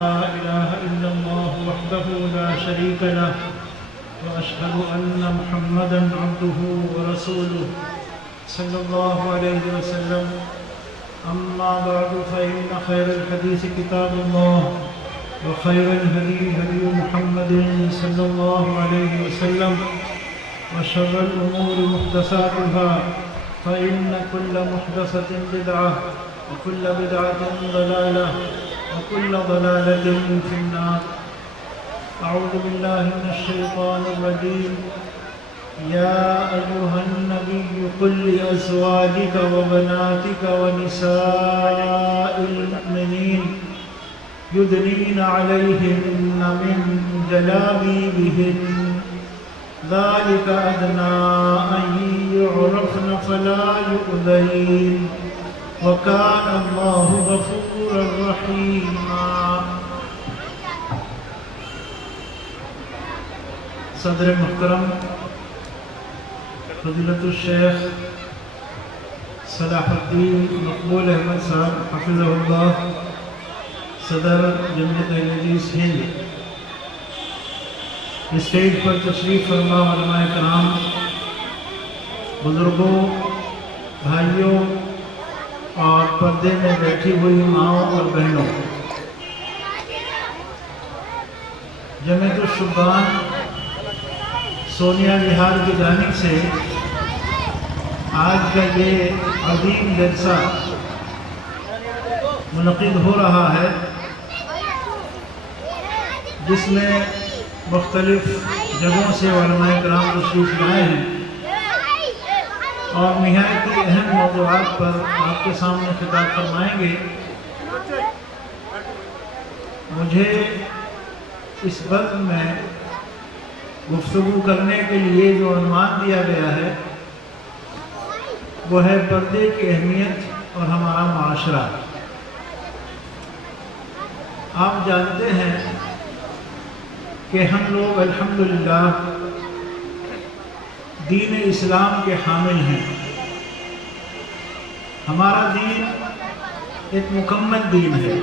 لا إله إلا الله وحده لا شريك له وأشهد أن محمدا عبده ورسوله صلى الله عليه وسلم. أما بعد فإن خير الحديث كتاب الله وخير الهدي هدي محمد صلى الله عليه وسلم وشر الأمور محدثاتها فإن كل محدثة بدعة وكل بدعة ضلالة وكل ضلالة في النار. أعوذ بالله من الشيطان الرجيم. يا أيها النبي قل لأزواجك وبناتك ونساء المؤمنين يدنين عليهن من جلابيبهن ذلك أدنى أن يعرفن فلا يؤذين وكان الله غفورا رحيما. صدر محترم فضیلت الشیخ صلاح الدین مقبول احمد صاحب حفظہ اللہ، صدر جمعیت اہل حدیث ہند، اسٹیج پر تشریف فرما علماء کرام، بزرگوں، بھائیوں اور پردے میں بیٹھی ہوئی ماؤں اور بہنوں، جمعیت الشبان سونیا وہار کی جانب سے آج کا یہ عظیم جلسہ منعقد ہو رہا ہے، جس میں مختلف جگہوں سے علماء کرام تشریف لائے ہیں اور نہایت ہی اہم موضوعات پر آپ کے سامنے خطاب فرمائیں گے. مجھے اس وقت میں گفتگو کرنے کے لیے جو عنوان دیا گیا ہے وہ ہے پردے کی اہمیت اور ہمارا معاشرہ. آپ جانتے ہیں کہ ہم لوگ الحمدللہ دین اسلام کے حامل ہیں. ہمارا دین ایک مکمل دین ہے،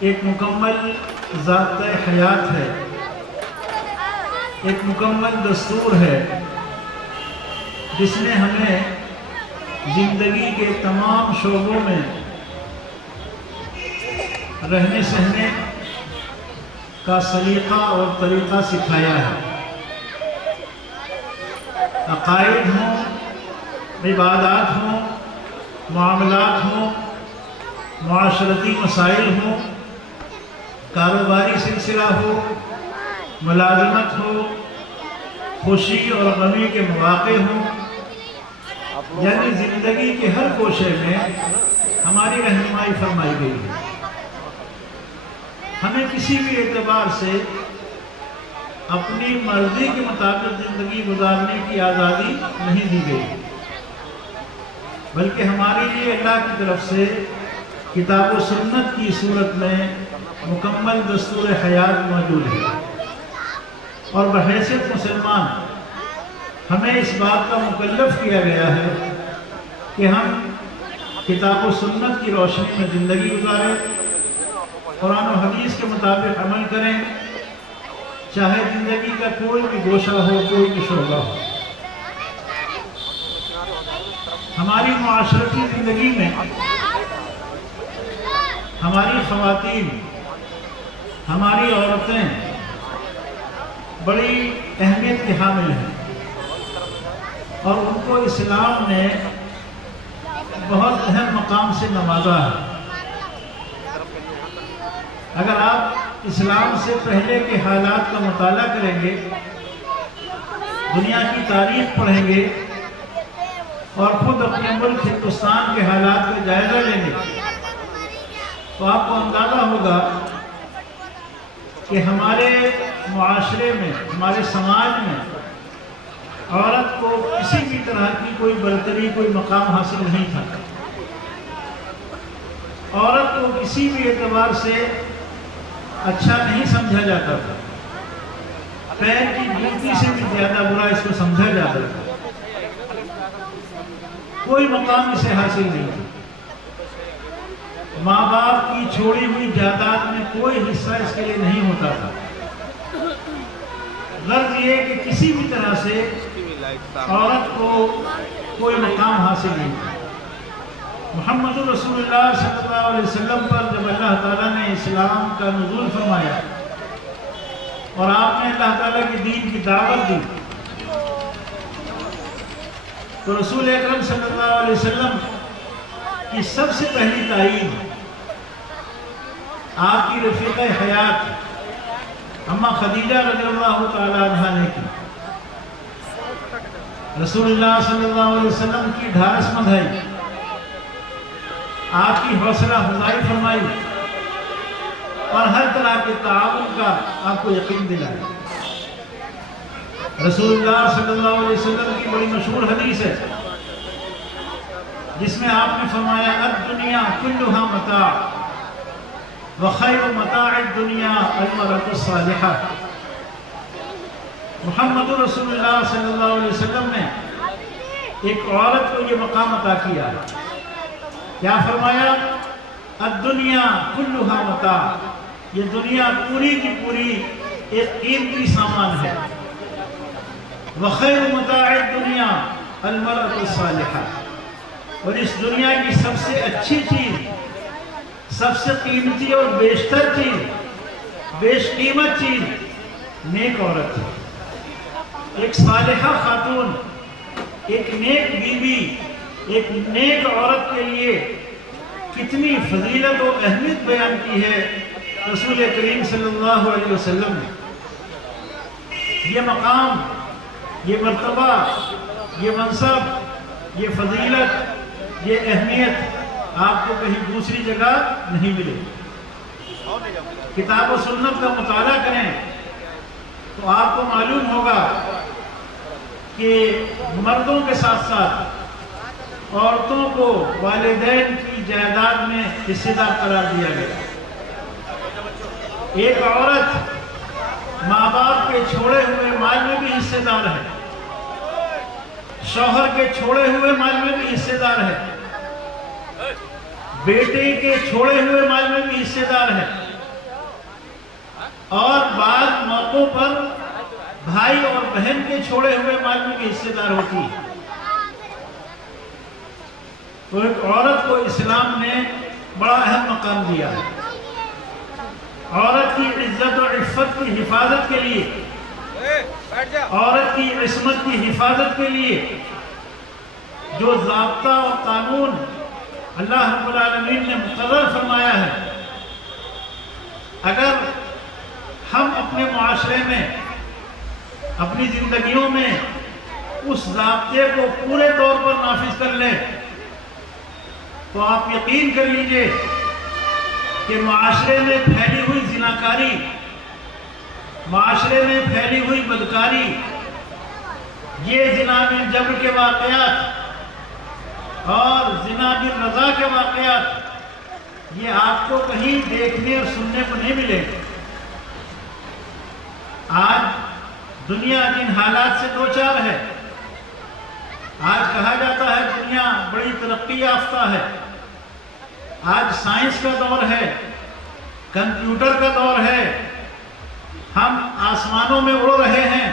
ایک مکمل ضابطۂ حیات ہے، ایک مکمل دستور ہے جس نے ہمیں زندگی کے تمام شعبوں میں رہنے سہنے کا سلیقہ اور طریقہ سکھایا ہے. عقائد ہوں، عبادات ہوں، معاملات ہوں، معاشرتی مسائل ہوں، کاروباری سلسلہ ہو، ملازمت ہو، خوشی اور غمی کے مواقع ہوں، یعنی زندگی کے ہر گوشے میں ہماری رہنمائی فرمائی گئی ہے. ہمیں کسی بھی اعتبار سے اپنی مرضی کے مطابق زندگی گزارنے کی آزادی نہیں دی گئی، بلکہ ہمارے لیے اللہ کی طرف سے کتاب و سنت کی صورت میں مکمل دستور حیات موجود ہے. اور بحیثیت مسلمان ہمیں اس بات کا مکلف کیا گیا ہے کہ ہم کتاب و سنت کی روشنی میں زندگی گزاریں، قرآن و حدیث کے مطابق عمل کریں، چاہے زندگی کا کوئی بھی گوشہ ہو، کوئی بھی شعبہ ہو. ہماری معاشرتی زندگی میں ہماری خواتین، ہماری عورتیں بڑی اہمیت کے حامل ہیں اور ان کو اسلام نے بہت اہم مقام سے نوازا ہے. اگر آپ اسلام سے پہلے کے حالات کا مطالعہ کریں گے، دنیا کی تاریخ پڑھیں گے اور خود اپنے ملک ہندوستان کے حالات کا جائزہ لیں گے تو آپ کو اندازہ ہوگا کہ ہمارے معاشرے میں، ہمارے سماج میں عورت کو کسی بھی طرح کی کوئی برتری، کوئی مقام حاصل نہیں تھا. عورت کو کسی بھی اعتبار سے اچھا نہیں سمجھا جاتا تھا، پیر کی جوتی سے بھی زیادہ برا اس کو سمجھا جاتا تھا. کوئی مقام اسے حاصل نہیں تھا. ماں باپ کی چھوڑی ہوئی جائیداد میں کوئی حصہ اس کے لیے نہیں ہوتا تھا۔ غرض یہ کہ کسی بھی طرح سے عورت کو کوئی مقام حاصل نہیں تھا۔ محمد رسول اللہ صلی اللہ علیہ وسلم پر جب اللہ تعالیٰ نے اسلام کا نزول فرمایا اور آپ نے اللہ تعالیٰ کی دین کی دعوت دی، تو رسول اکرم صلی اللہ علیہ وسلم کی سب سے پہلی تعین آپ کی رفیقہ حیات اماں خدیجہ رضی اللہ تعالیٰ عنہا نے کی۔ رسول اللہ صلی اللہ علیہ وسلم کی ڈھارس بندھائی، آپ کی حوصلہ افزائی فرمائی اور ہر طرح کے تعاون کا آپ کو یقین دلایا۔ رسول اللہ صلی اللہ علیہ وسلم کی بڑی مشہور حدیث ہے جس میں آپ نے فرمایا الدنیا کلھا متاع وخیر متاع الدنیا المرأة الصالحہ۔ محمد رسول اللہ صلی اللہ علیہ وسلم نے ایک عورت کو یہ مقام عطا کیا، کیا فرمایا؟ الدنیا کلھا متاع، یہ دنیا پوری کی پوری ایک قیمتی سامان ہے۔ وخیر متاع الدنیا المرأة الصالحہ، اور اس دنیا کی سب سے اچھی چیز، سب سے قیمتی اور بیشتر چیز، بیش قیمت چیز نیک عورت ہے۔ ایک صالحہ خاتون، ایک نیک بیوی، ایک نیک عورت کے لیے کتنی فضیلت و اہمیت بیان کی ہے رسول کریم صلی اللہ علیہ وسلم نے۔ یہ مقام، یہ مرتبہ، یہ منصب، یہ فضیلت، یہ اہمیت آپ کو کہیں دوسری جگہ نہیں ملے۔ کتاب و سنت کا مطالعہ کریں تو آپ کو معلوم ہوگا کہ مردوں کے ساتھ ساتھ عورتوں کو والدین کی جائیداد میں حصہ دار قرار دیا گیا۔ ایک عورت ماں باپ کے چھوڑے ہوئے مال میں بھی حصہ دار ہے، شوہر کے چھوڑے ہوئے مال میں بھی حصہ دار ہے، بیٹے کے چھوڑے ہوئے مال میں بھی حصہ دار ہے، اور بعض موقعوں پر بھائی اور بہن کے چھوڑے ہوئے مال میں بھی حصہ دار ہوتی ہے۔ تو ایک عورت کو اسلام نے بڑا اہم مقام دیا ہے۔ عورت کی عزت و عفت کی حفاظت کے لیے، عورت کی عصمت کی حفاظت کے لیے جو ضابطہ اور قانون اللہ رب العالمین نے مقرر فرمایا ہے، اگر ہم اپنے معاشرے میں، اپنی زندگیوں میں اس ضابطے کو پورے طور پر نافذ کر لیں تو آپ یقین کر لیجئے کہ معاشرے میں پھیلی ہوئی زناکاری، معاشرے میں پھیلی ہوئی بدکاری، یہ زنا بالجبر کے واقعات اور زنا بالرضا کے واقعات، یہ آپ کو کہیں دیکھنے اور سننے کو نہیں ملے۔ آج دنیا جن حالات سے دوچار ہے، آج کہا جاتا ہے دنیا بڑی ترقی یافتہ ہے، آج سائنس کا دور ہے، کمپیوٹر کا دور ہے، ہم آسمانوں میں اڑ رہے ہیں،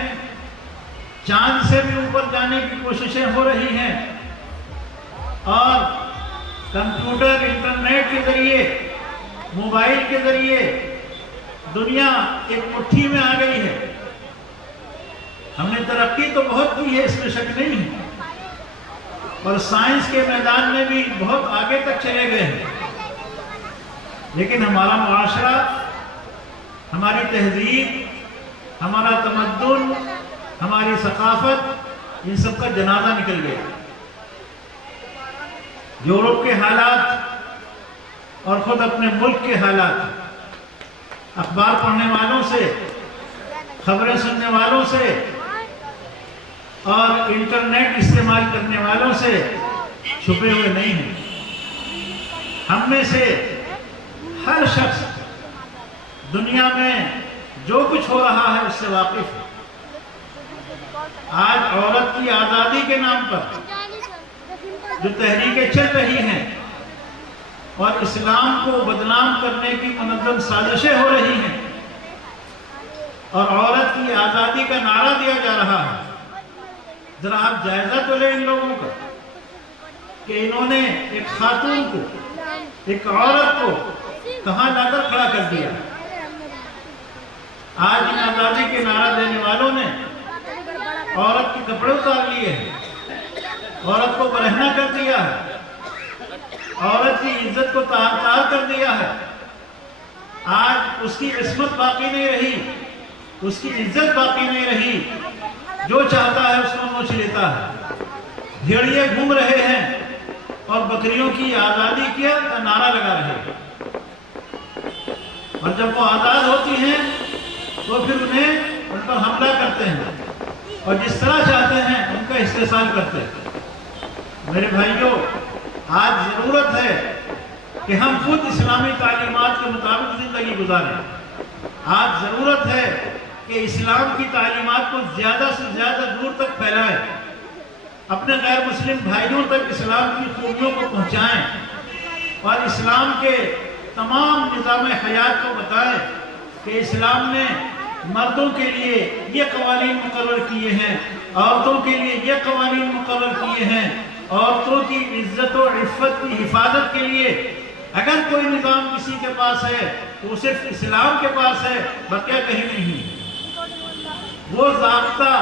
چاند سے بھی اوپر جانے کی کوششیں ہو رہی ہیں، اور کمپیوٹر، انٹرنیٹ کے ذریعے، موبائل کے ذریعے دنیا ایک مٹھی میں آ گئی ہے۔ ہم نے ترقی تو بہت کی ہے، اس میں شک نہیں ہے، اور سائنس کے میدان میں بھی بہت آگے تک چلے گئے ہیں، لیکن ہمارا معاشرہ، ہماری تہذیب، ہمارا تمدن، ہماری ثقافت، ان سب کا جنازہ نکل گیا۔ یورپ کے حالات اور خود اپنے ملک کے حالات، اخبار پڑھنے والوں سے، خبریں سننے والوں سے اور انٹرنیٹ استعمال کرنے والوں سے چھپے ہوئے نہیں ہیں۔ ہم میں سے ہر شخص دنیا میں جو کچھ ہو رہا ہے اس سے واقف ہے۔ آج عورت کی آزادی کے نام پر جو تحریکیں چل رہی ہیں، اور اسلام کو بدنام کرنے کی منظم سازشیں ہو رہی ہیں، اور عورت کی آزادی کا نعرہ دیا جا رہا ہے۔ ذرا آپ جائزہ تو لیں ان لوگوں کا کہ انہوں نے ایک خاتون کو، ایک عورت کو کہاں لا کر کھڑا کر دیا۔ آج ان آزادی کے نعرہ دینے والوں نے عورت کے کپڑے اتار لیے ہیں، عورت کو برہنہ کر دیا ہے، عورت کی عزت کو تار کر دیا ہے۔ آج اس کی عصمت باقی نہیں رہی، اس کی عزت باقی نہیں رہی، جو چاہتا ہے اس کو نوچ لیتا ہے۔ بھیڑیے گھوم رہے ہیں اور بکریوں کی آزادی کا نعرہ لگا رہے ہیں، اور جب وہ آزاد ہوتی ہیں تو پھر ان پر حملہ کرتے ہیں اور جس طرح چاہتے ہیں ان کا استحصال کرتے ہیں۔ میرے بھائیوں، آج ضرورت ہے کہ ہم خود اسلامی تعلیمات کے مطابق زندگی گزاریں۔ آج ضرورت ہے کہ اسلام کی تعلیمات کو زیادہ سے زیادہ دور تک پھیلائیں، اپنے غیر مسلم بھائیوں تک اسلام کی خوبیوں کو پہنچائیں، اور اسلام کے تمام نظام حیات کو بتائیں کہ اسلام نے مردوں کے لیے یہ قوانین مقرر کیے ہیں، عورتوں کے لیے یہ قوانین مقرر کیے ہیں، عورتوں کی عزت و عفت کی حفاظت کے لیے اگر کوئی نظام کسی کے پاس ہے تو وہ صرف اسلام کے پاس ہے، بقیہ کہیں نہیں۔ وہ ضابطہ،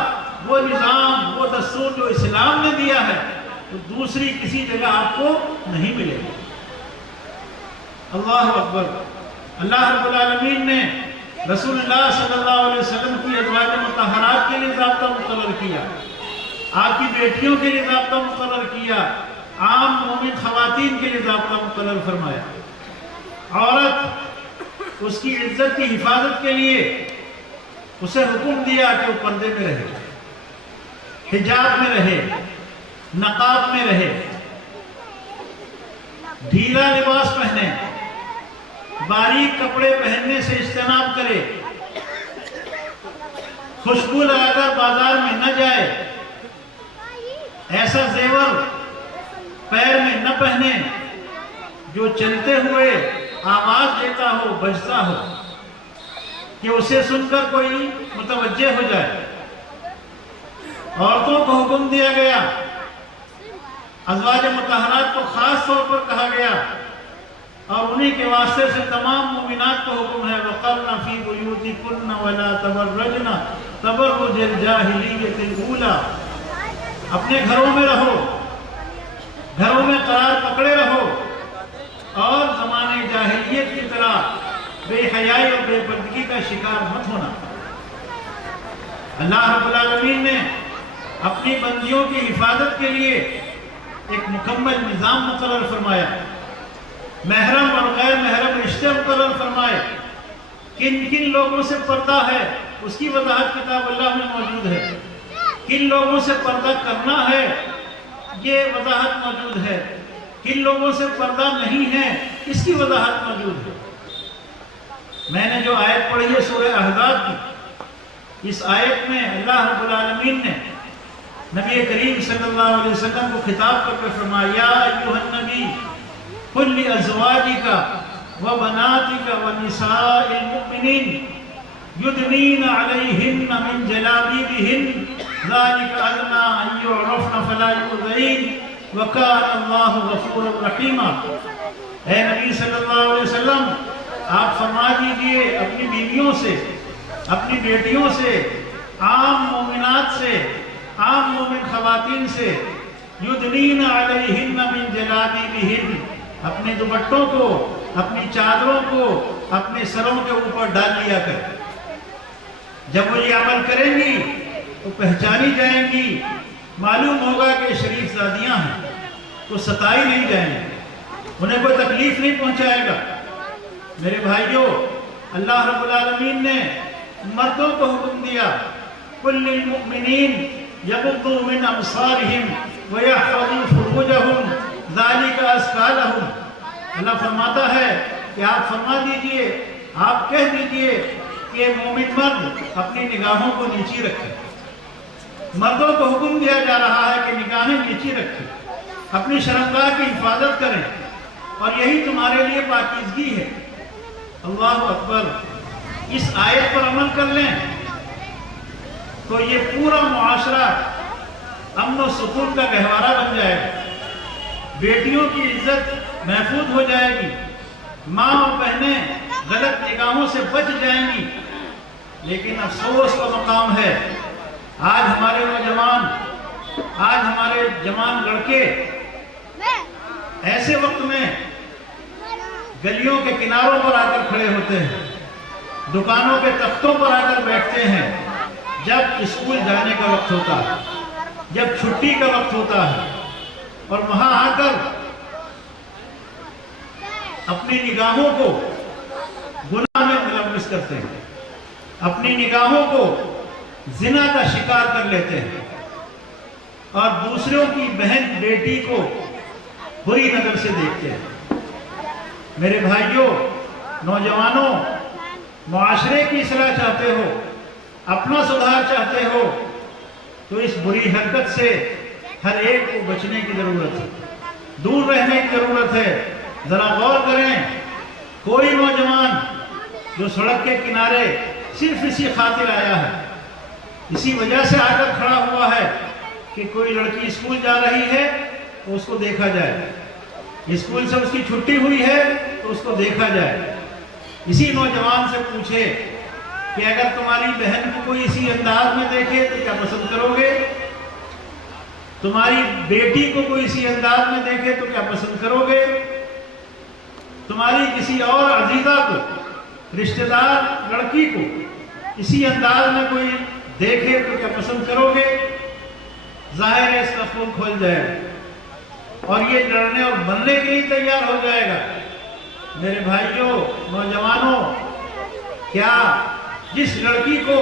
وہ نظام، وہ دستور جو اسلام نے دیا ہے تو دوسری کسی جگہ آپ کو نہیں ملے گا۔ اللہ اکبر۔ اللہ رب العالمین نے رسول اللہ صلی اللہ علیہ وسلم کی ازواج مطہرات کے لیے ضابطہ مقرر کیا، آپ کی بیٹیوں کے لیے ضابطہ مقرر کیا، عام مومن خواتین کے لیے ضابطہ مقرر فرمایا۔ عورت، اس کی عزت کی حفاظت کے لیے اسے حکم دیا کہ وہ پردے میں رہے، حجاب میں رہے، نقاب میں رہے، ڈھیلا لباس پہنے، باریک کپڑے پہننے سے اجتناب کرے، خوشبو لگا کر بازار میں نہ جائے، ایسا زیور پیر میں نہ پہنے جو چلتے ہوئے آواز دیتا ہو، بجتا ہو کہ اسے سن کر کوئی متوجہ ہو جائے۔ عورتوں کو حکم دیا گیا، ازواج مطہرات کو خاص طور پر کہا گیا، اور انہی کے واسطے سے تمام مومنات کو حکم ہے وَقَرْنَ فِي بُيُوتِكُنَّ وَلَا تَبَرَّجْنَ تَبَرُّجَ الْجَاهِلِيَّةِ الْأُولَى، اپنے گھروں میں رہو، گھروں میں قرار پکڑے رہو، اور زمانے جاہلیت کی طرح بے حیائی اور بے پردگی کا شکار مت ہونا۔ اللہ رب العالمین نے اپنی بندیوں کی حفاظت کے لیے ایک مکمل نظام مقرر فرمایا، محرم اور غیر محرم رشتے مقرر فرمائے، کن کن لوگوں سے پردہ ہے اس کی وضاحت کتاب اللہ میں موجود ہے، کن لوگوں سے پردہ کرنا ہے یہ وضاحت موجود ہے، کن لوگوں سے پردہ نہیں ہے اس کی وضاحت موجود ہے۔ میں نے جو آیت پڑھی ہے سورہ احزاب کی، اس آیت میں اللہ رب العالمین نے نبی کریم صلی اللہ علیہ وسلم کو خطاب کر کے فرمایا یا ایھا النبی قل لأزواجك وبناتك ونساء المؤمنين يدنين عليهن من جلابيبهن ذلك أدنى أن يعرفن فلا يؤذين وكان الله غفورا رحيما۔ اے نبی صلی اللہ علیہ وسلم، آپ فرما دیجئے اپنی بیویوں سے، اپنی بیٹیوں سے، عام مومنات سے، عام مومن خواتین سے، یدنین علیہن من جلابیبہن، اپنے دوپٹوں کو، اپنی چادروں کو اپنے سروں کے اوپر ڈال لیا کر۔ جب وہ یہ عمل کریں گی تو پہچانی جائیں گی، معلوم ہوگا کہ شریف زادیاں ہیں، تو ستائی نہیں جائیں گے، انہیں کوئی تکلیف نہیں پہنچائے گا۔ میرے بھائیوں، اللہ رب العالمین نے مردوں کو حکم دیا قل للمؤمنین یغضوا من ابصارهم ویحفظوا فروجهم ذلک ازکی لہم۔ اللہ فرماتا ہے کہ آپ فرما دیجئے، آپ کہہ دیجئے کہ مومن مرد اپنی نگاہوں کو نیچی رکھے۔ مردوں کو حکم دیا جا رہا ہے کہ نگاہیں نیچی رکھیں، اپنی شرمگاہ کی حفاظت کریں، اور یہی تمہارے لیے پاکیزگی ہے۔ اللہ اکبر۔ اس آیت پر عمل کر لیں تو یہ پورا معاشرہ امن و سکون کا گہوارہ بن جائے گا، بیٹیوں کی عزت محفوظ ہو جائے گی، ماں اور بہنیں غلط نگاہوں سے بچ جائیں گی۔ لیکن افسوس کا مقام ہے، آج ہمارے نوجوان، آج ہمارے جوان لڑکے ایسے وقت میں گلیوں کے کناروں پر آ کر کھڑے ہوتے ہیں، دکانوں کے تختوں پر آ کر بیٹھتے ہیں جب اسکول جانے کا وقت ہوتا ہے، جب چھٹی کا وقت ہوتا ہے، اور وہاں آ کر اپنی نگاہوں کو گناہ میں ملوث کرتے ہیں، اپنی نگاہوں کو زنا کا شکار کر لیتے ہیں، اور دوسروں کی بہن بیٹی کو بری نظر سے دیکھتے ہیں۔ میرے بھائیوں، نوجوانوں، معاشرے کی اصلاح چاہتے ہو، اپنا سدھار چاہتے ہو، تو اس بری حرکت سے ہر ایک کو بچنے کی ضرورت ہے، دور رہنے کی ضرورت ہے۔ ذرا غور کریں، کوئی نوجوان جو سڑک کے کنارے صرف اسی خاطر آیا ہے، اسی وجہ سے آ کر کھڑا ہوا ہے کہ کوئی لڑکی اسکول جا رہی ہے تو اس کو دیکھا جائے، اسکول سے اس کی چھٹی ہوئی ہے تو اس کو دیکھا جائے۔ اسی نوجوان سے پوچھے کہ اگر تمہاری بہن کو کوئی اسی انداز میں دیکھے تو کیا پسند کرو گے؟ تمہاری بیٹی کو کوئی اسی انداز میں دیکھے تو کیا پسند کرو گے؟ تمہاری کسی اور عزیزہ کو، رشتہ دار لڑکی کو اسی انداز میں کوئی دیکھے تو کیا پسند کرو گے؟ ظاہر ہے اس کا خون کھول جائے گا اور یہ لڑنے اور بننے کے لیے تیار ہو جائے گا۔ میرے بھائیوں، نوجوانوں، کیا جس لڑکی کو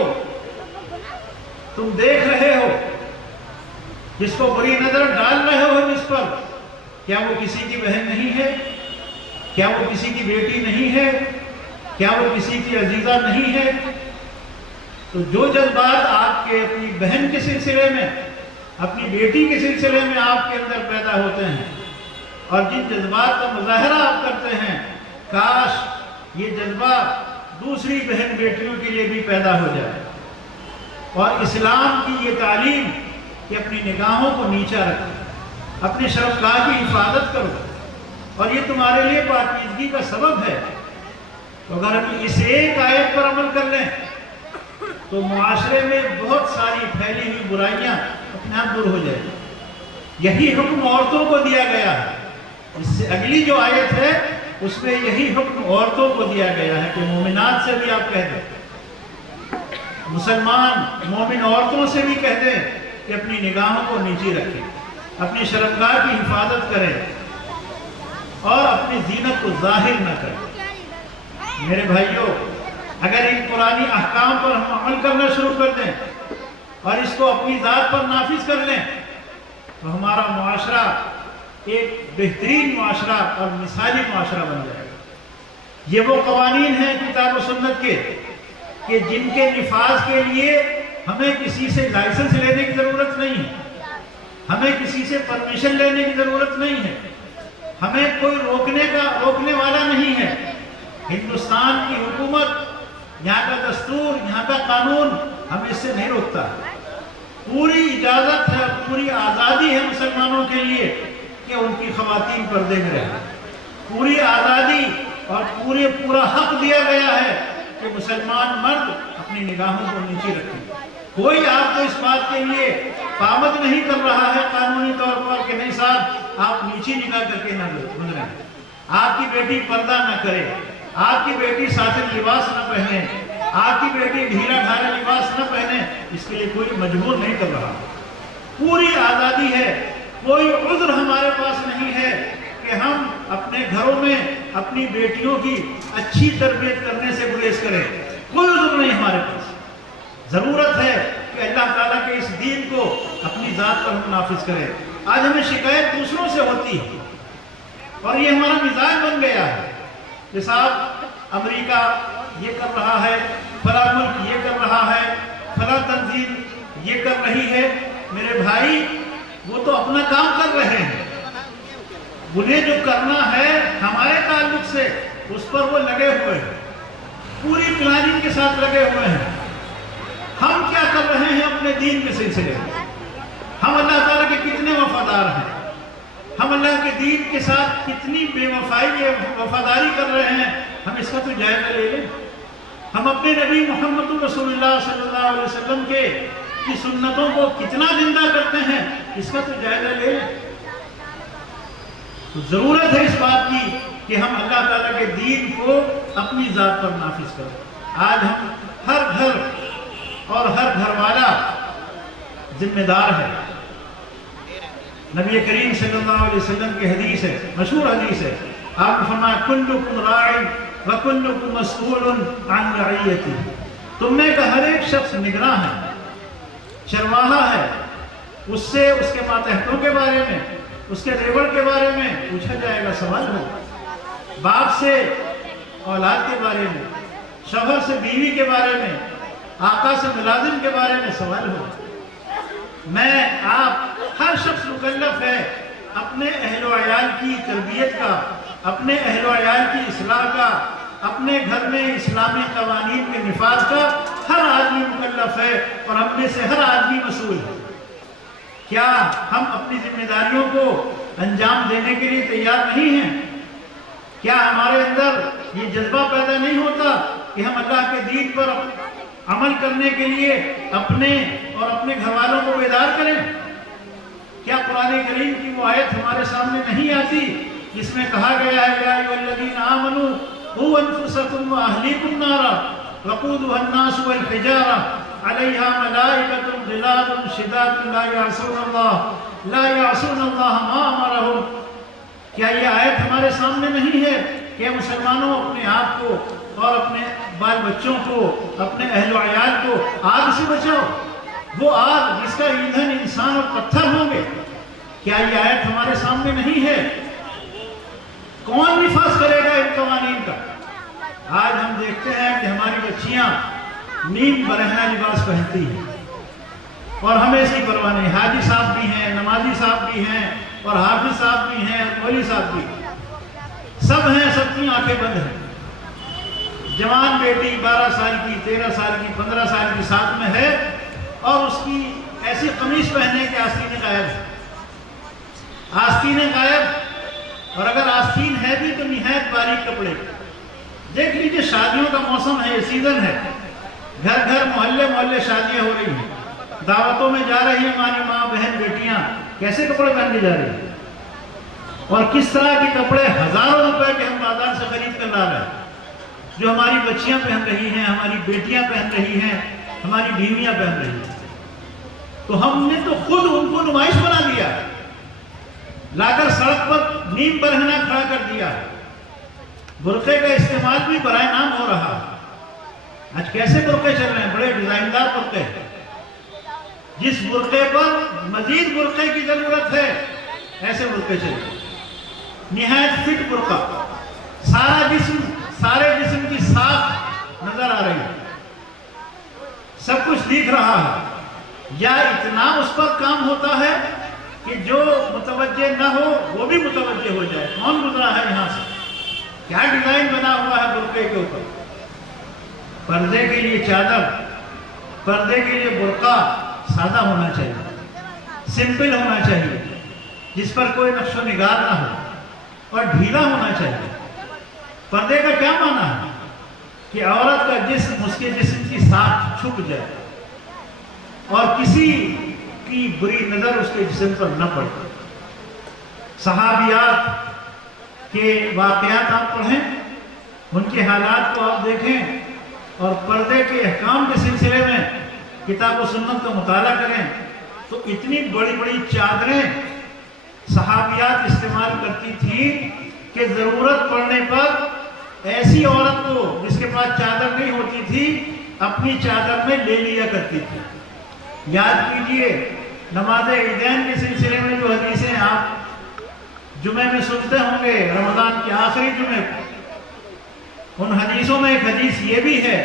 تم دیکھ رہے ہو، جس کو بری نظر ڈال رہے ہو جس پر، کیا وہ کسی کی بہن نہیں ہے؟ کیا وہ کسی کی بیٹی نہیں ہے؟ کیا وہ کسی کی عزیزہ نہیں ہے؟ تو جو جذبات آپ کے اپنی بہن کے سلسلے میں، اپنی بیٹی کے سلسلے میں آپ کے اندر پیدا ہوتے ہیں، اور جن جذبات کا مظاہرہ آپ کرتے ہیں، کاش یہ جذبہ دوسری بہن بیٹیوں کے لیے بھی پیدا ہو جائے۔ اور اسلام کی یہ تعلیم کہ اپنی نگاہوں کو نیچا رکھو، اپنے شرمگاہ کی حفاظت کرو، اور یہ تمہارے لیے پاکیزگی کا سبب ہے۔ تو اگر ہم اس ایک آیت پر عمل کر لیں تو معاشرے میں بہت ساری پھیلی ہوئی برائیاں اپنے آپ دور ہو جائیں گی۔ یہی حکم عورتوں کو دیا گیا ہے۔ اس سے اگلی جو آیت ہے اس میں یہی حکم عورتوں کو دیا گیا ہے کہ مومنات سے بھی آپ کہہ دیں، مسلمان مومن عورتوں سے بھی کہہ دیں کہ اپنی نگاہوں کو نیچی رکھیں، اپنی شرمگاہ کی حفاظت کریں اور اپنی زینت کو ظاہر نہ کریں۔ میرے بھائیوں، اگر ان قرآنی احکام پر ہم عمل کرنا شروع کر دیں اور اس کو اپنی ذات پر نافذ کر لیں تو ہمارا معاشرہ ایک بہترین معاشرہ اور مثالی معاشرہ بن جائے گا۔ یہ وہ قوانین ہیں کتاب و سنت کے کہ جن کے نفاذ کے لیے ہمیں کسی سے لائسنس لینے کی ضرورت نہیں ہے، ہمیں کسی سے پرمیشن لینے کی ضرورت نہیں ہے، ہمیں کوئی روکنے والا نہیں ہے۔ ہندوستان کی حکومت، یہاں کا دستور، یہاں کا قانون ہمیں اس سے نہیں روکتا۔ پوری اجازت ہے، پوری آزادی ہے مسلمانوں کے لیے کہ ان کی خواتین پردے میں رہیں۔ پوری آزادی اور پورا حق دیا گیا ہے کہ مسلمان مرد اپنی نگاہوں کو نیچے رکھیں۔ کوئی آپ کو اس بات کے لیے پابند نہیں کر رہا ہے قانونی طور پر کہ نہیں صاحب آپ نیچی نگاہ کر کے نہ گزریں، آپ کی بیٹی پردہ نہ کرے، آپ کی بیٹی ساتر لباس نہ پہنے، آپ کی بیٹی ڈھیلا ڈھالا لباس نہ پہنے، اس کے لیے کوئی مجبور نہیں کر رہا۔ پوری آزادی ہے، کوئی عذر ہمارے پاس نہیں ہے کہ ہم اپنے گھروں میں اپنی بیٹیوں کی اچھی تربیت کرنے سے گریز کریں، کوئی عذر نہیں ہمارے پاس۔ ضرورت ہے کہ اللہ تعالیٰ کے اس دین کو اپنی ذات پر ہم نافذ کریں۔ آج ہمیں شکایت دوسروں سے ہوتی ہے اور یہ ہمارا مزاج بن گیا ہے کہ صاحب امریکہ یہ کر رہا ہے، فلاں ملک یہ کر رہا ہے، فلاں تنظیم یہ کر رہی ہے۔ میرے بھائی، وہ تو اپنا کام کر رہے ہیں، انہیں جو کرنا ہے ہمارے تعلق سے اس پر وہ لگے ہوئے ہیں، پوری پلاننگ کے ساتھ لگے ہوئے ہیں۔ ہم کیا کر رہے ہیں اپنے دین کے سلسلے میں؟ ہم اللہ تعالیٰ کے کتنے وفادار ہیں؟ ہم اللہ کے دین کے ساتھ کتنی بے وفاداری کر رہے ہیں؟ ہم اس کا تو جائزہ لے لیں۔ ہم اپنے نبی محمد رسول اللہ صلی اللہ علیہ وسلم کی سنتوں کو کتنا زندہ کرتے ہیں، اس کا تو جائزہ لے لیں۔ تو ضرورت ہے اس بات کی کہ ہم اللہ تعالیٰ کے دین کو اپنی ذات پر نافذ کریں۔ آج ہم ہر گھر اور ہر گھر والا ذمہ دار ہے۔ نبی کریم صلی اللہ علیہ وسلم کی حدیث ہے، مشہور حدیث ہے، آپ نے فرمایا کلکم راع وکلکم مسئول عن رعیتہ، تم میں کا ہر ایک شخص نگراں ہے، چرواہا ہے، اس سے اس کے ماتحتوں کے بارے میں، اس کے ریوڑ کے بارے میں پوچھا جائے گا، سوال ہوگا۔ باپ سے اولاد کے بارے میں، شوہر سے بیوی کے بارے میں، آقا سے ملازم کے بارے میں سوال ہوگا۔ میں آپ ہر شخص مکلف ہے اپنے اہل و عیال کی تربیت کا، اپنے اہل و عیال کی اصلاح کا، اپنے گھر میں اسلامی قوانین کے نفاذ کا ہر آدمی مکلف ہے، اور ہم میں سے ہر آدمی مسئول ہے۔ کیا ہم اپنی ذمہ داریوں کو انجام دینے کے لیے تیار نہیں ہیں؟ کیا ہمارے اندر یہ جذبہ پیدا نہیں ہوتا کہ ہم اللہ کے دین پر عمل کرنے کے لیے اپنے اور اپنے گھر والوں کو بیدار کریں؟ کیا قرآن کریم کی وہ آیت ہمارے سامنے نہیں آتی جس میں کہا گیا ہے یا ایھا الذین آمنوا قوا انفسکم واہلیکم نارا وقودها الناس والحجارہ علیہا ملائکۃ غلاظ شداد لا یعصون اللہ ما امرہم۔ کیا یہ آیت ہمارے سامنے نہیں ہے کہ مسلمانوں اپنے آپ کو اور اپنے بال بچوں کو، اپنے اہل و عیال کو آگ سے بچاؤ؟ وہ آگ جس کا ایندھن انسان اور پتھر ہوں گے، کیا یہ آیت ہمارے سامنے نہیں ہے؟ کون نفاذ کرے گا ان قوانین کا؟ آج ہم دیکھتے ہیں کہ ہماری بچیاں نیم برہنہ لباس پہنتی ہیں اور ہمیں اس کی پرواہ نہیں۔ حاجی صاحب بھی ہیں، نمازی صاحب بھی ہیں، اور حافظ صاحب بھی ہیں، مولوی صاحب بھی ہیں، سب ہیں، سب کی آنکھیں بند ہیں۔ جوان بیٹی 12 سال کی، 13 سال کی، 15 سال کی ساتھ میں ہے، اور اس کی ایسی قمیص پہننے کے آستینیں غائب ہیں، آستینیں غائب، اور اگر آستین ہے بھی تو نہایت باریک کپڑے۔ دیکھ لیجئے شادیوں کا موسم ہے، یہ سیزن ہے، گھر گھر محلے محلے شادیاں ہو رہی ہیں، دعوتوں میں جا رہی ہیں ہماری ماں بہن بیٹیاں، کیسے کپڑے پہن کے جا رہی ہیں، اور کس طرح کے کپڑے ہزاروں روپے کے ہم بازار سے خرید کر لا رہے ہیں، جو ہماری بچیاں پہن رہی ہیں، ہماری بیٹیاں پہن رہی ہیں، ہماری بیویاں پہن رہی ہیں۔ تو ہم نے تو خود ان کو نمائش بنا دیا، لا کر سڑک پر نیم برہنہ کھڑا کر دیا۔ برقعے کا استعمال بھی برائے نام ہو رہا۔ آج کیسے برقعے چل رہے ہیں؟ بڑے ڈیزائندار برقعے، جس برقعے پر مزید برقعے کی ضرورت ہے ایسے برقعے چل رہے ہیں، نہایت فٹ برقع، سارے جسم کی ساخت نظر آ رہی ہے، سب کچھ دکھ رہا ہے، یا اتنا اس پر کام ہوتا ہے کہ جو متوجہ نہ ہو وہ بھی متوجہ ہو جائے، کون گزرا ہے یہاں سے، کیا ڈیزائن بنا ہوا ہے برقعے کے اوپر۔ پردے کے لیے چادر، پردے کے لیے برقع سادہ ہونا چاہیے، سمپل ہونا چاہیے، جس پر کوئی نقش و نگار نہ ہو، اور ڈھیلا ہونا چاہیے۔ پردے کا کیا معنی ہے؟ کہ عورت کا جسم اس کے جسم کی ساخت چھپ جائے اور کسی کی بری نظر اس کے جسم پر نہ پڑے۔ صحابیات کے واقعات آپ پڑھیں، ان کے حالات کو آپ دیکھیں، اور پردے کے احکام کے سلسلے میں کتاب و سنت کا مطالعہ کریں، تو اتنی بڑی بڑی چادریں صحابیات استعمال کرتی تھیں کہ ضرورت پڑنے پر ایسی عورت کو جس کے پاس چادر نہیں ہوتی تھی اپنی چادر میں لے لیا کرتی تھی۔ یاد کیجئے نماز عیدین کے سلسلے میں جو حدیثیں آپ جمعے میں سنتے ہوں گے، رمضان کے آخری جمعے کو، ان حدیثوں میں ایک حدیث یہ بھی ہے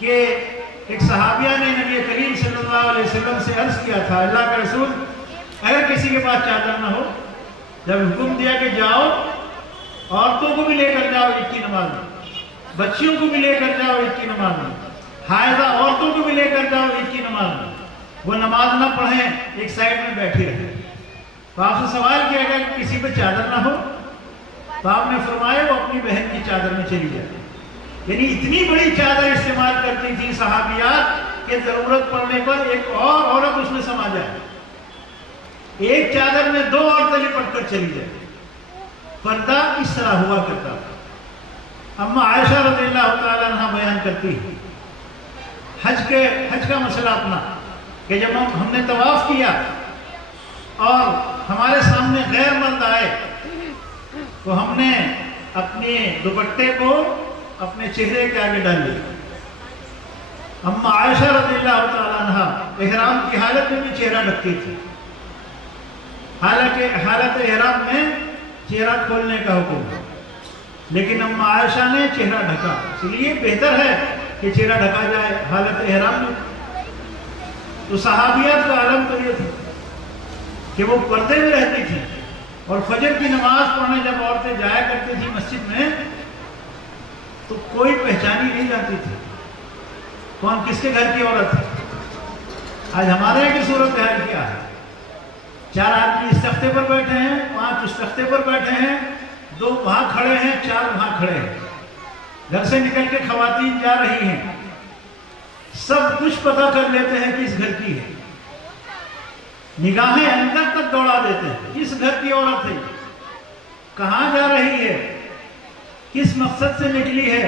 کہ ایک صحابیہ نے نبی کریم صلی اللہ علیہ وسلم سے عرض کیا تھا، اللہ کے رسول اگر کسی کے پاس چادر نہ ہو جب حکم دیا کہ جاؤ عورتوں کو بھی لے کر جاؤ عید کی نماز میں، بچیوں کو بھی لے کر جاؤ عید کی نماز میں، حائضہ عورتوں کو بھی لے کر جاؤ عید کی نماز میں، وہ نماز نہ پڑھیں ایک سائڈ میں بیٹھی رہے، تو آپ سے سوال کیا گیا کہ کسی پہ چادر نہ ہو، تو آپ نے فرمایا وہ اپنی بہن کی چادر میں چلی جائے۔ یعنی اتنی بڑی چادر استعمال کرتی تھی صحابیات کہ ضرورت پڑنے پر ایک اور عورت اس میں سما جائے، ایک چادر میں 2 عورتیں لپٹ کر چلی جائے۔ پردہ اس طرح ہوا کرتا تھا۔ اما عائشہ رضی اللہ تعالیٰ عنہ بیان کرتی ہے حج کا مسئلہ اپنا، کہ جب ہم نے طواف کیا اور ہمارے سامنے غیر مرد آئے تو ہم نے اپنے دوپٹے کو اپنے چہرے کے آگے ڈال لیا۔ اما عائشہ رضی اللہ تعالیٰ عنہ احرام کی حالت میں بھی چہرہ ڈھکتی تھی، حالانکہ حالت احرام میں چہرہ کھولنے کا حکم ہے، لیکن اما عائشہ نے چہرہ ڈھکا، اس لیے بہتر ہے کہ چہرہ ڈھکا جائے حالت احرام میں۔ تو صحابیات کا عالم تو یہ تھا کہ وہ پردے میں رہتی تھی، اور فجر کی نماز پڑھنے جب عورتیں جایا کرتی تھی مسجد میں تو کوئی پہچانی نہیں جاتی تھی کون کس کے گھر کی عورت ہے۔ آج ہمارے یہاں کی صورت حال کیا ہے؟ 4 آدمی اس تختے پر بیٹھے ہیں، 5 اس تختے پر بیٹھے ہیں، 2 وہاں کھڑے ہیں، 4 وہاں کھڑے ہیں، گھر سے نکل کے خواتین جا رہی ہیں، سب کچھ پتہ کر لیتے ہیں کہ اس گھر کی ہے، نگاہیں اندر تک دوڑا دیتے ہیں کس گھر کی عورت ہے، کہاں جا رہی ہے، کس مقصد سے نکلی ہے،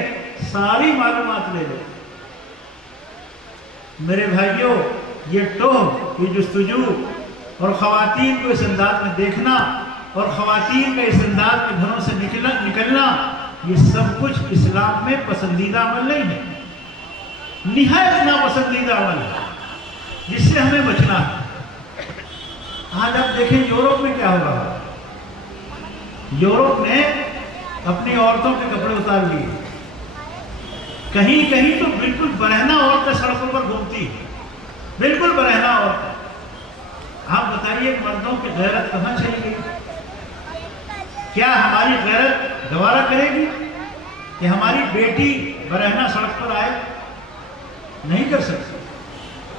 ساری معلومات لے لیتے۔ میرے بھائیوں، یہ ٹوہ، یہ جستجو اور خواتین کو اس انداز میں دیکھنا اور خواتین کا اس انداز میں گھروں سے نکلنا، یہ سب کچھ اسلام میں پسندیدہ عمل نہیں ہے، نہایت ناپسندیدہ عمل ہے جس سے ہمیں بچنا ہے۔ آج آپ دیکھیں یورپ میں کیا ہو رہا ہے، یورپ نے اپنی عورتوں کے کپڑے اتار لیے، کہیں کہیں تو بالکل برہنہ عورتیں سڑکوں پر گھومتی ہیں، بالکل برہنہ عورتیں۔ آپ بتائیے مردوں کی غیرت کہاں چلی گئی؟ کیا ہماری غیرت گوارا کرے گی کہ ہماری بیٹی برہنہ سڑک پر آئے؟ نہیں کر سکتی۔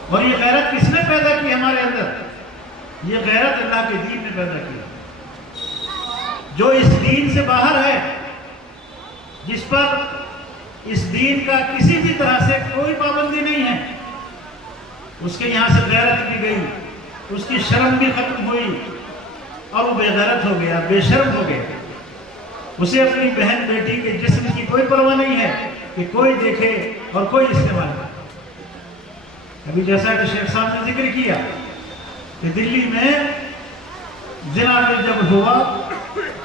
اور یہ غیرت کس نے پیدا کی ہمارے اندر؟ یہ غیرت اللہ کے دین نے پیدا کیا، جو اس دین سے باہر ہے، جس پر اس دین کا کسی بھی طرح سے کوئی پابندی نہیں ہے، اس کے یہاں سے غیرت بھی گئی، اس کی شرم بھی ختم ہوئی اور وہ بے غیرت ہو گیا، بے شرم ہو گیا۔ اسے اپنی بہن بیٹی کے جسم کی کوئی پرواہ نہیں ہے کہ کوئی دیکھے اور کوئی استعمال کرے۔ ابھی جیسا کہ شیخ صاحب نے ذکر کیا کہ دلی میں زنا جب ہوا،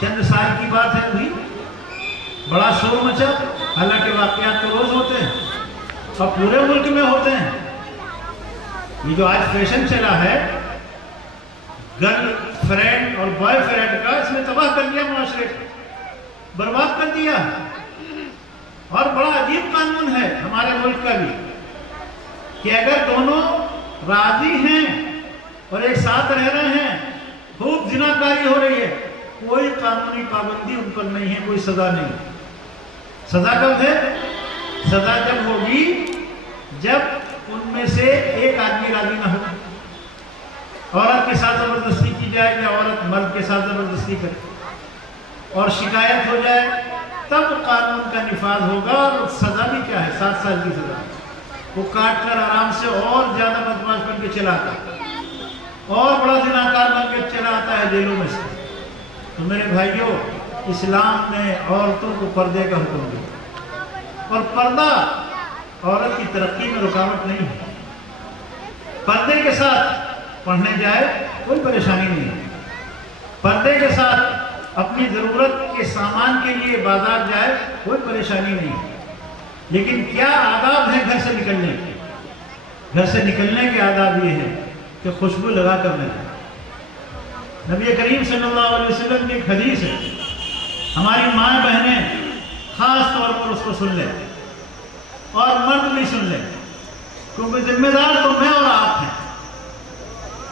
چند سال کی بات ہے، ابھی بڑا شور مچا، حالانکہ واقعات تو روز ہوتے ہیں اور پورے ملک میں ہوتے ہیں۔ یہ جو آج فیشن چلا ہے گرل فرینڈ اور بوائے فرینڈ کا، اس نے تباہ کر دیا معاشرے کو، برباد کر دیا۔ اور بڑا عجیب قانون ہے ہمارے ملک کا بھی کہ اگر دونوں راضی ہیں اور ایک ساتھ رہ رہے ہیں، خوب زناکاری ہو رہی ہے، کوئی قانونی پابندی ان پر نہیں ہے، کوئی سزا نہیں۔ سزا کب ہے؟ سزا جب ہوگی جب ان میں سے ایک آدمی راضی نہ ہو، عورت کے ساتھ زبردستی کی جائے یا عورت مرد کے ساتھ زبردستی کرے اور شکایت ہو جائے، تب قانون کا نفاذ ہوگا۔ اور سزا بھی کیا ہے؟ 7 سال کی سزا، وہ کاٹ کر آرام سے اور زیادہ بدماش بن کے چلا آتا ہے اور بڑا زناکار بن کے چلا آتا ہے جیلوں میں سے۔ تو میرے بھائیوں، اسلام نے عورتوں کو پردے کا حکم دیا، اور پردہ عورت کی ترقی میں رکاوٹ نہیں ہے۔ پردے کے ساتھ پڑھنے جائے کوئی پریشانی نہیں ہے، پردے کے ساتھ اپنی ضرورت کے سامان کے لیے بازار جائے کوئی پریشانی نہیں ہے۔ لیکن کیا آداب ہے گھر سے نکلنے کے؟ گھر سے نکلنے کے آداب یہ ہیں کہ خوشبو لگا کر نہ جائے۔ نبی کریم صلی اللہ علیہ وسلم کی ایک حدیث ہے، ہماری ماں بہنیں خاص طور پر اس کو سن لیں اور مرد بھی سن لیں، کیونکہ ذمہ دار تو میں اور آپ ہیں۔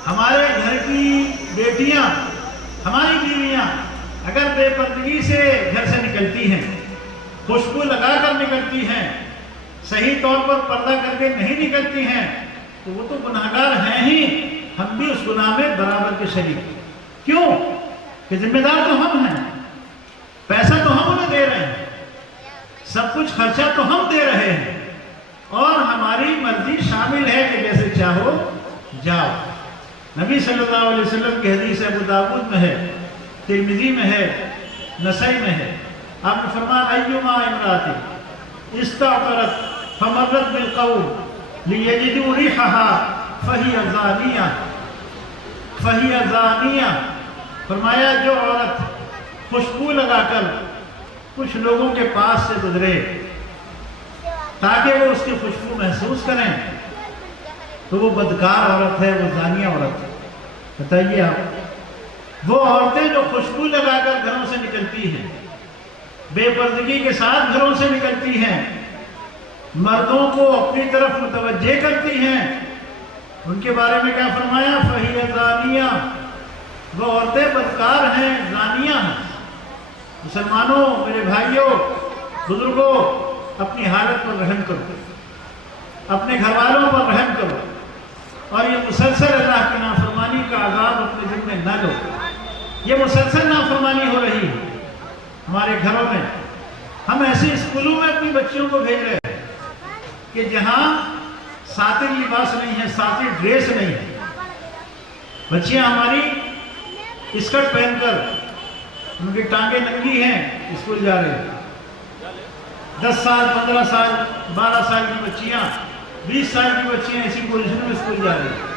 ہمارے گھر کی بیٹیاں ہماری بیویاں اگر بے پردگی سے گھر سے نکلتی ہیں، خوشبو لگا کر نکلتی ہیں، صحیح طور پر پردہ کر کے نہیں نکلتی ہیں، تو وہ تو گناہگار ہیں ہی، ہم بھی اس گناہ میں برابر کے شریک۔ کیوں؟ کہ ذمہ دار تو ہم ہیں، پیسہ تو ہم انہیں دے رہے ہیں، سب کچھ خرچہ تو ہم دے رہے ہیں، اور ہماری مرضی شامل ہے کہ جیسے چاہو جاؤ۔ نبی صلی اللہ علیہ وسلم کی حدیث ابو داؤد میں ہے، ترمذی میں ہے، نسائی میں ہے، آپ نے فرمایا ایما امرأۃ استعطرت فمرت بالقوم لیجدوا ریحها فہی زانیہ، فرمایا جو عورت خوشبو لگا کر کچھ لوگوں کے پاس سے گزرے تاکہ وہ اس کی خوشبو محسوس کریں تو وہ بدکار عورت ہے، وہ زانیہ عورت ہے۔ بتائیے آپ، وہ عورتیں جو خوشبو لگا کر گھروں سے نکلتی ہیں، بے پردگی کے ساتھ گھروں سے نکلتی ہیں، مردوں کو اپنی طرف متوجہ کرتی ہیں، ان کے بارے میں کیا فرمایا؟ فہی زانیہ، وہ عورتیں بدکار ہیں، زانیہ ہیں۔ مسلمانوں، میرے بھائیوں، بزرگوں، اپنی حالت پر رحم کرو، اپنے گھر والوں پر رحم کرو، اور یہ مسلسل اللہ کی نافرمانی کا عذاب اپنے دل میں نہ لو۔ یہ مسلسل نافرمانی ہو رہی ہے ہمارے گھروں میں۔ ہم ایسے اسکولوں میں اپنی بچیوں کو بھیج رہے ہیں کہ جہاں ساتر لباس نہیں ہے، ساتر ڈریس نہیں ہے، بچیاں ہماری اسکرٹ پہن کر، ان کی ٹانگیں ننگی ہیں، اسکول جا رہے ہیں۔ 10 سال، 15 سال، 12 سال کی بچیاں، 20 سال کی بچیاں اسی پوزیشن میں اسکول جا رہی ہیں۔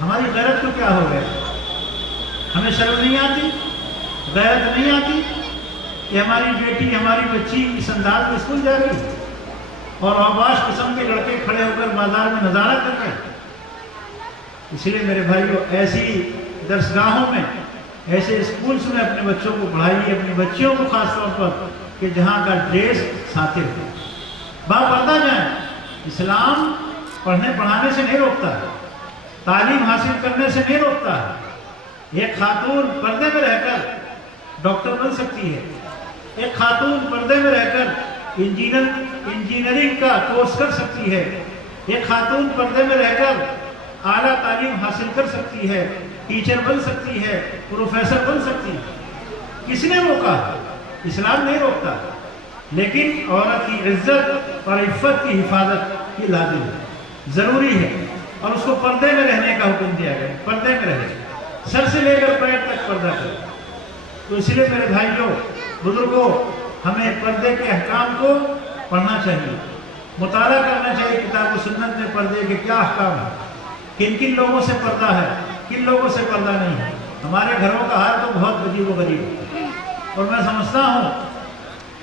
ہماری غیرت کو کیا ہو گیا؟ ہمیں شرم نہیں آتی، غیرت نہیں آتی کہ ہماری بیٹی، ہماری بچی اس انداز میں اسکول جا رہی ہے اور آباش قسم کے لڑکے کھڑے ہو کر بازار میں نظارہ کر رہے ہیں۔ اسی لیے میرے بھائیوں، ایسی درسگاہوں میں، ایسے اسکولس میں اپنے بچوں کو پڑھائیے، اپنی بچیوں کو خاص طور پر، کہ جہاں کا ڈریس ساتر ہو، باپردہ جائیں۔ اسلام پڑھنے پڑھانے سے نہیں روکتا ہے، تعلیم حاصل کرنے سے نہیں روکتا ہے۔ ایک خاتون پردے میں رہ کر ڈاکٹر بن سکتی ہے، ایک خاتون پردے میں رہ کر انجینئرنگ کا کورس کر سکتی ہے، ایک خاتون پردے میں رہ کر اعلیٰ تعلیم حاصل کر سکتی ہے، ٹیچر بن سکتی ہے، پروفیسر بن سکتی ہے۔ کس نے روکا؟ اسلام نہیں روکتا، لیکن عورت کی عزت اور عفت کی حفاظت کی لازم ہے، ضروری ہے، اور اس کو پردے میں رہنے کا حکم دیا گیا، پردے میں رہے، سر سے لے کر پیر تک پردہ کرے۔ تو اس لیے میرے بھائیوں، بزرگوں، ہمیں پردے کے احکام کو پڑھنا چاہیے، مطالعہ کرنا چاہیے کتاب و سنت میں پردے کے کیا احکام ہیں، کن کن لوگوں سے پردہ ہے، کن لوگوں سے پردہ نہیں ہے۔ ہمارے گھروں کا حال تو بہت عجیب و غریب ہے، اور میں سمجھتا ہوں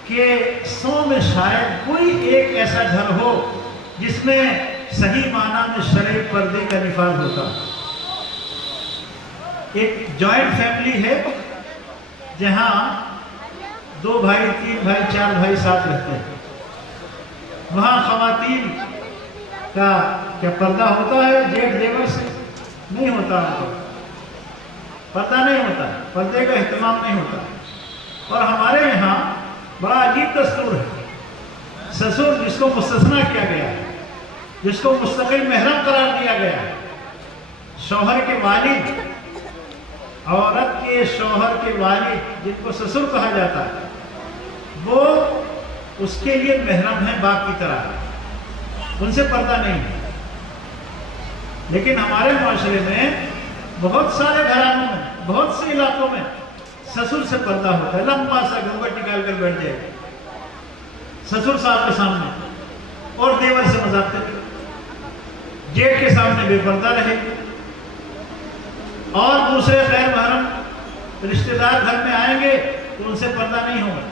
کہ 100 میں شاید کوئی ایک ایسا گھر ہو جس میں صحیح معنی میں شرعی پردے کا نفاذ ہوتا۔ ایک جوائنٹ فیملی ہے جہاں 2 بھائی، 3 بھائی، 4 بھائی ساتھ رہتے ہیں، وہاں خواتین کا کیا پردہ ہوتا ہے؟ جیٹ دیور سے نہیں ہوتا، پردہ نہیں ہوتا، پردے کا اہتمام نہیں ہوتا۔ اور ہمارے یہاں بڑا عجیب دستور ہے، سسر جس کو مستثنیٰ کیا گیا ہے، جس کو مستقل محرم قرار دیا گیا ہے، شوہر کے والد، عورت کے شوہر کے والد جن کو سسر کہا جاتا ہے، وہ اس کے لیے محرم ہے باپ کی طرح، ان سے پردہ نہیں ہے۔ لیکن ہمارے معاشرے میں بہت سارے گھرانوں میں، بہت سے علاقوں میں سسر سے پردہ ہوتا ہے، لمبا سا گھونگھٹ نکال کر بیٹھ جائے سسر صاحب کے سامنے، اور دیور سے مذاق کرے، جیٹ کے سامنے بے پردہ رہے، اور دوسرے غیر محرم رشتہ دار گھر میں آئیں گے تو ان سے پردہ نہیں ہوگا۔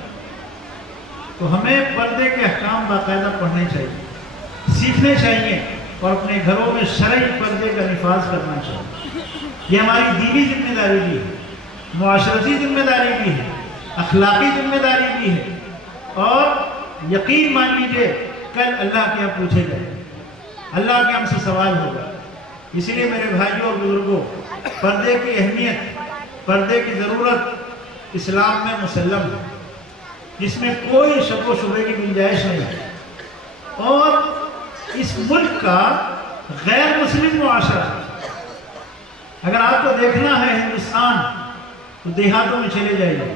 تو ہمیں پردے کے احکام باقاعدہ پڑھنے چاہیے، سیکھنے چاہیے، اور اپنے گھروں میں شرعی پردے کا نفاذ کرنا چاہیے۔ یہ ہماری دینی ذمہ داری بھی ہے، معاشرتی ذمہ داری بھی ہے، اخلاقی ذمہ داری بھی ہے، اور یقین مان لیجیے کل اللہ کے یہاں پوچھے گئے، اللہ کے ہم سے سوال ہوگا۔ اسی لیے میرے بھائیوں اور بزرگوں، پردے کی اہمیت پردے کی ضرورت اسلام میں مسلم ہے، جس میں کوئی شک و شبے کی گنجائش نہیں ہے، اور اس ملک کا غیر مسلم معاشرہ، اگر آپ کو دیکھنا ہے ہندوستان تو دیہاتوں میں چلے جائیے،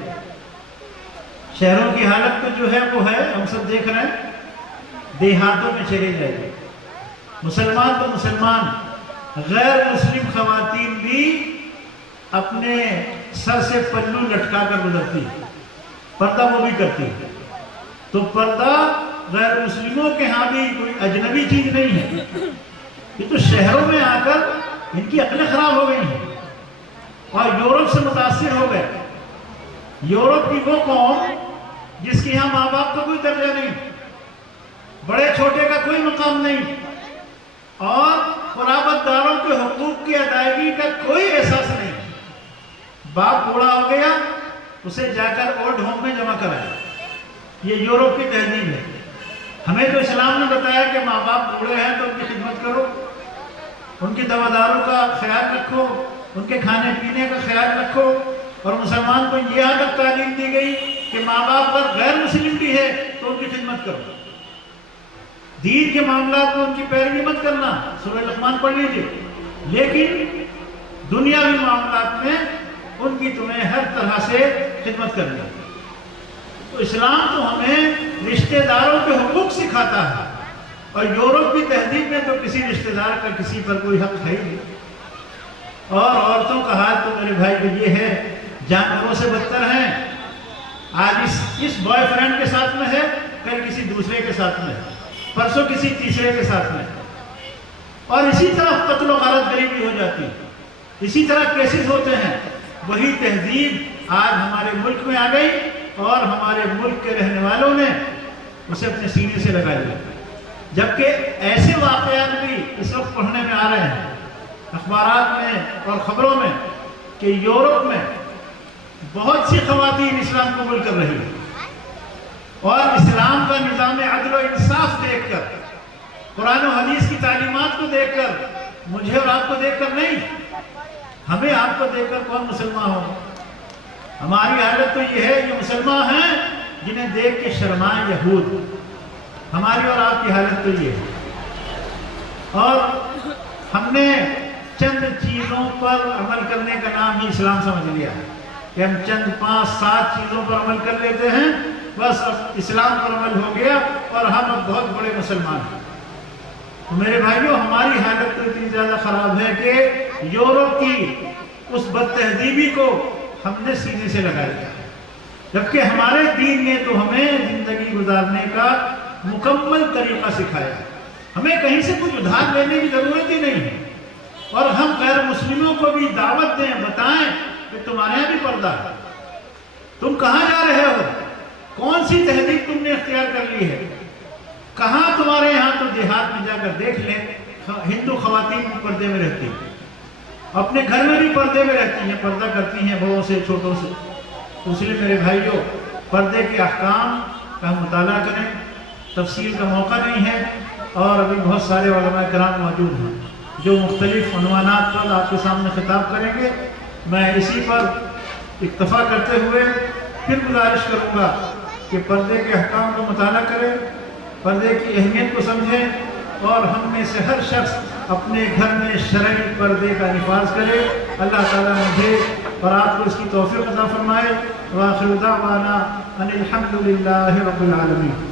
شہروں کی حالت تو جو ہے وہ ہے، ہم سب دیکھ رہے ہیں، دیہاتوں میں چلے جائیے، مسلمان تو مسلمان، غیر مسلم خواتین بھی اپنے سر سے پلو لٹکا کر گزرتی ہے، پردہ وہ بھی کرتی ہے۔ تو پردہ غیر مسلموں کے ہاں بھی کوئی اجنبی چیز نہیں ہے، یہ تو شہروں میں آ کر ان کی عقلیں خراب ہو گئی ہیں اور یورپ سے متاثر ہو گئے۔ یورپ کی وہ قوم جس کے یہاں ماں باپ کا کوئی درجہ نہیں، بڑے چھوٹے کا کوئی مقام نہیں، اور قرابت داروں کے حقوق کی ادائیگی کا کوئی احساس نہیں۔ باپ بوڑھا ہو گیا، اسے جا کر اولڈ ہوم میں جمع کرایا، یہ یورپ کی تہذیب ہے۔ ہمیں تو اسلام نے بتایا کہ ماں باپ بوڑھے ہیں تو ان کی خدمت کرو، ان کی دواداروں کا خیال رکھو، ان کے کھانے پینے کا خیال رکھو، اور مسلمان کو یہ عادت تعلیم دی گئی کہ ماں باپ پر غیر مسلم بھی ہے تو ان کی خدمت کرو، دین کے معاملات میں ان کی پیروی مت کرنا، سورہ لقمان پڑھ لیجئے، لیکن دنیاوی معاملات میں ان کی تمہیں ہر طرح سے خدمت کرنی ہے۔ تو اسلام تو ہمیں رشتہ داروں کے حقوق سکھاتا ہے، اور یورپ کی تہذیب میں تو کسی رشتہ دار کا کسی پر کوئی حق ہے ہی نہیں۔ اور عورتوں کا حال تو میرے بھائی کو یہ ہے، جانوروں سے بدتر ہیں، آج اس بوائے فرینڈ کے ساتھ میں ہے، کل کسی دوسرے کے ساتھ میں ہے، پرسوں کسی تیسرے کے ساتھ میں ہے، اور اسی طرح قتل و غارت غریبی ہو جاتی ہے، اسی طرح کیسز ہوتے ہیں۔ وہی تہذیب آج ہمارے ملک میں آ گئی، اور ہمارے ملک کے رہنے والوں نے اسے اپنے سینے سے لگا لیا، جبکہ ایسے واقعات بھی اس وقت پڑھنے میں آ رہے ہیں اخبارات میں اور خبروں میں کہ یورپ میں بہت سی خواتین اسلام قبول کر رہی ہیں، اور اسلام کا نظام عدل و انصاف دیکھ کر، قرآن و حدیث کی تعلیمات کو دیکھ کر، مجھے اور آپ کو دیکھ کر نہیں، ہمیں آپ کو دیکھ کر کون مسلمان ہو؟ ہماری حالت تو یہ ہے، یہ مسلمان ہیں جنہیں دیکھ کے شرمائیں یہود، ہماری اور آپ کی حالت تو یہ ہے۔ اور ہم نے چند چیزوں پر عمل کرنے کا نام ہی اسلام سمجھ لیا ہے کہ ہم چند 5-7 چیزوں پر عمل کر لیتے ہیں، بس اب اسلام پر عمل ہو گیا اور ہم اب بہت بڑے مسلمان ہیں۔ تو میرے بھائیوں، ہماری حالت تو اتنی زیادہ خراب ہے کہ یورپ کی اس بد تہذیبی کو ہم نے سینے سے لگا دیا، جبکہ ہمارے دین نے تو ہمیں زندگی گزارنے کا مکمل طریقہ سکھایا ہے، ہمیں کہیں سے کچھ ادھار لینے کی ضرورت ہی نہیں ہے، اور ہم غیر مسلموں کو بھی دعوت دیں، بتائیں کہ تمہارے یہاں بھی پردہ ہے، تم کہاں جا رہے ہو، کون سی تہذیب تم نے اختیار کر لی ہے، کہاں تمہارے یہاں تو دیہات میں جا کر دیکھ لیں، ہندو خواتین بھی پردے میں رہتی ہیں، اپنے گھر میں بھی پردے میں رہتی ہیں، پردہ کرتی ہیں بڑوں سے چھوٹوں سے۔ تو اس لیے میرے بھائیوں، پردے کے احکام کا مطالعہ کریں، تفصیل کا موقع نہیں ہے، اور ابھی بہت سارے علماء کرام موجود ہیں جو مختلف عنوانات پر آپ کے سامنے خطاب کریں گے۔ میں اسی پر اکتفا کرتے ہوئے پھر گزارش کروں گا کہ پردے کے احکام کو مطالعہ کریں، پردے کی اہمیت کو سمجھیں، اور ہم میں سے ہر شخص اپنے گھر میں شرعی پردے کا نفاذ کرے۔ اللہ تعالیٰ مجھے اور آپ کو اس کی توفیق عطا فرمائے۔ وآخر دعوانا ان الحمد للہ رب العالمین۔